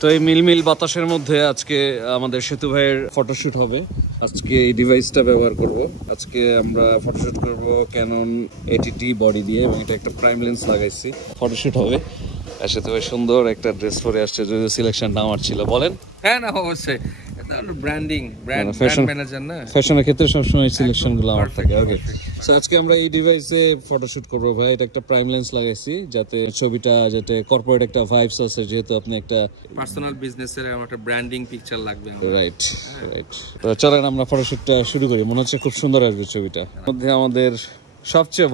তো এই মিলমিল বাতাসের মধ্যে আজকে আমাদের সেতু ভাইয়ের ফটোশুট হবে। আজকে এই ডিভাইসটা ব্যবহার করব। আজকে আমরা ফটোশুট করব ক্যানন 80T বডি দিয়ে এবং এটা একটা প্রাইম লেন্স লাগাইছি। ফটোশুট হবে। আর সেতু ভাই সুন্দর একটা ড্রেস পরে আসছে, যদি সিলেকশনটা আমার ছিল। বলেন। হ্যাঁ না অবশ্যই, ব্র্যান্ডিং ব্র্যান্ড ম্যানেজার না, ফ্যাশনের ক্ষেত্রে সবসময় সিলেকশনগুলো আমার থাকে। ওকে, সো আজকে আমরা এই ডিভাইসে ফটোশুট করব ভাই। এটা একটা প্রাইম লেন্স লাগাইছি যাতে ছবিটা যাতে কর্পোরেট একটা ভাইবস আছে, যেহেতু আপনি একটা পার্সোনাল বিজনেসের একটা ব্র্যান্ডিং পিকচার লাগবে। Right right. তো চলেন আমরা ফটোশুটটা শুরু করি। মনে হচ্ছে খুব সুন্দর আসবে ছবিটা। মধ্যে আমাদের সবচেয়ে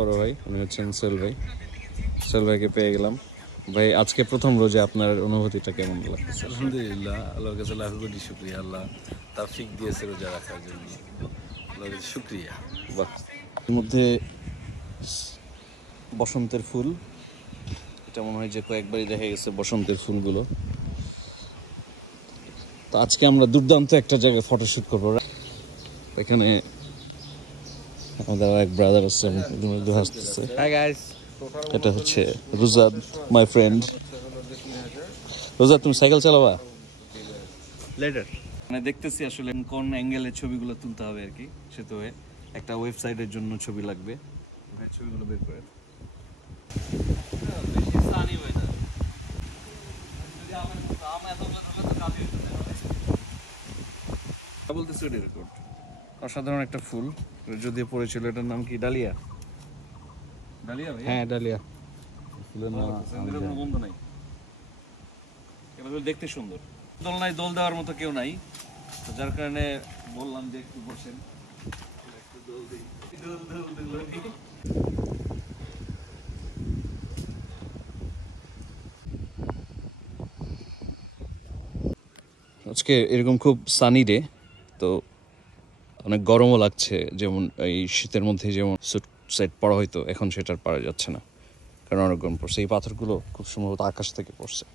বড় ভাই, উনি হচ্ছেন সোহেল ভাই। সোহেল ভাইকে পেয়ে গেলাম। ভাই আজকে প্রথম রোজে আপনার অনুভূতিটা কেমন লাগতেছে? আলহামদুলিল্লাহ, আল্লাহর কাছে লাখ কোটি শুকরিয়া। আল্লাহ তাওফিক দিয়েছে রোজা রাখার জন্য, আল্লাহর কাছে শুকরিয়া। বাহ। এর মধ্যে বসন্তের ফুল, এটা মনে হয় যে কয়েকবারই দেখা গেছে বসন্তের ফুলগুলো। তো আজকে আমরা দুর্দান্ত একটা জায়গায় ফটোশুট করবো। এখানে আমাদের এক ব্রাদার আছে, হাসতেছে। হাই গাইস, এটা হচ্ছে রুজাদ, মাই ফ্রেন্ড। রুজাদ, তুমি সাইকেল চালাবা? লেটার মানে দেখতেছি আসলে কোন অ্যাঙ্গেলে ছবিগুলো তুলতে হবে আর কি। সেতু একটা ওয়েবসাইটের জন্য ছবি লাগবে। ছবিগুলো বের করে বলতেছি রেকর্ড। অসাধারণ একটা ফুল, যদিও পড়েছিল। এটার নাম কি? ডালিয়া। ডালিয়া? হ্যাঁ ডালিয়া। ফুলের নাম কোনো বন্ধ নাই। এবার দেখতে সুন্দর। দোলনায় দোল দেওয়ার মতো কেউ নাই, তো যার কারণে বললাম যে একটু বসেন, একটু দোল দিই। আজকে এরকম খুব সানি ডে, তো অনেক গরমও লাগছে। যেমন এই শীতের মধ্যে যেমন স্যুট সেট পরা হইতো, এখন সেটার পারা যাচ্ছে না, কারণ অনেক গরম পড়ছে। এই পাথরগুলো খুব সম্ভবত আকাশ থেকে পড়ছে।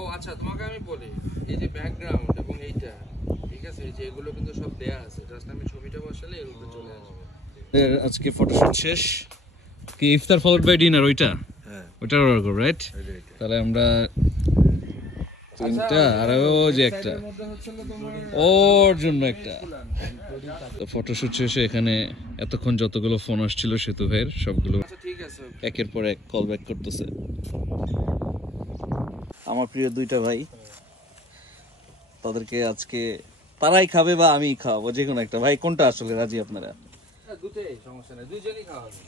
ও আচ্ছা, তোমাকে আমি বলি, এই যে ব্যাকগ্রাউন্ড এবং এইটা, ঠিক আছে, এই যে এগুলো কিন্তু সব দেয়া আছে, জাস্ট আমি ছবিটা বসালে এর উপরে চলে আসবে। আজকে ফটোশুট শেষ। কি ইফতার ফলোড বাই ডিনার? ওইটা হ্যাঁ, ওইটার অর্ডার করব, রাইট? তাহলে আমরা তিনটা, আর ও যে একটা ওর জন্য একটা। তো ফটোশুট শেষে এখানে এতক্ষণ যতগুলো ফোন আসছিল সেতু ভাইয়ের, সবগুলো ঠিক আছে, একের পর এক কল ব্যাক করতেছে। আমার প্রিয় দুইটা ভাই, তাদেরকে আজকে তারাই খাবে বা আমি খাওয়াবো, যে কোনো একটা। ভাই কোনটা আসলে রাজি আপনারা? দুটোই সমস্যা নেই, দুইজনই খাওয়া হবে।